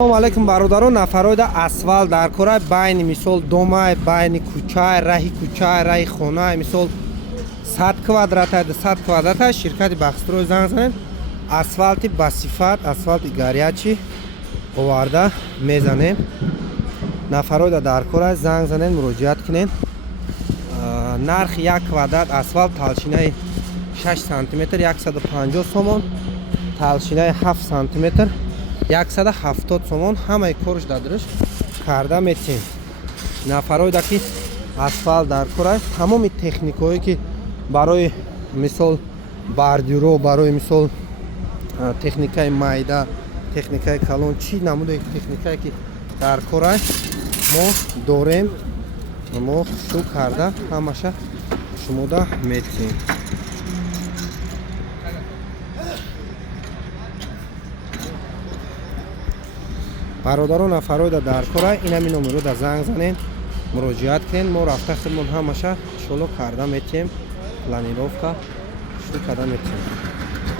Assalomu alaykum barodarон, нафароида асфалт дар кора байни мисол домай, байни кӯча, раҳи кӯча, раҳи хона, мисол 100 квадрата, 200 квадрата ширкати Бахстрой занг занед. Асфалти ба сифат, асфалти гарячи оварда мезанем. Нафароида дар кора занг занед, муроҷиат кунед. Нархи 1 квадрат асфалт талшинаи 6 см 150 сомон, талшинаи 7 см 170 сомон. Ҳамаи корш дадруш карда метем. Нафароида ки асфалт дар кора тамоми техникое ки барои мисол бардюро, барои мисол техникаи майда, техникаи калон, чӣ намудаи техникае ки дар кора мо дорем, мо шу карда ҳамаша шумода метем. бародарон, нафароида дар кора инами номерода занг занед, муроҷиат кунед. Мо рафта хидмат ҳамаша шуло карда метем, планировка шу карда метем.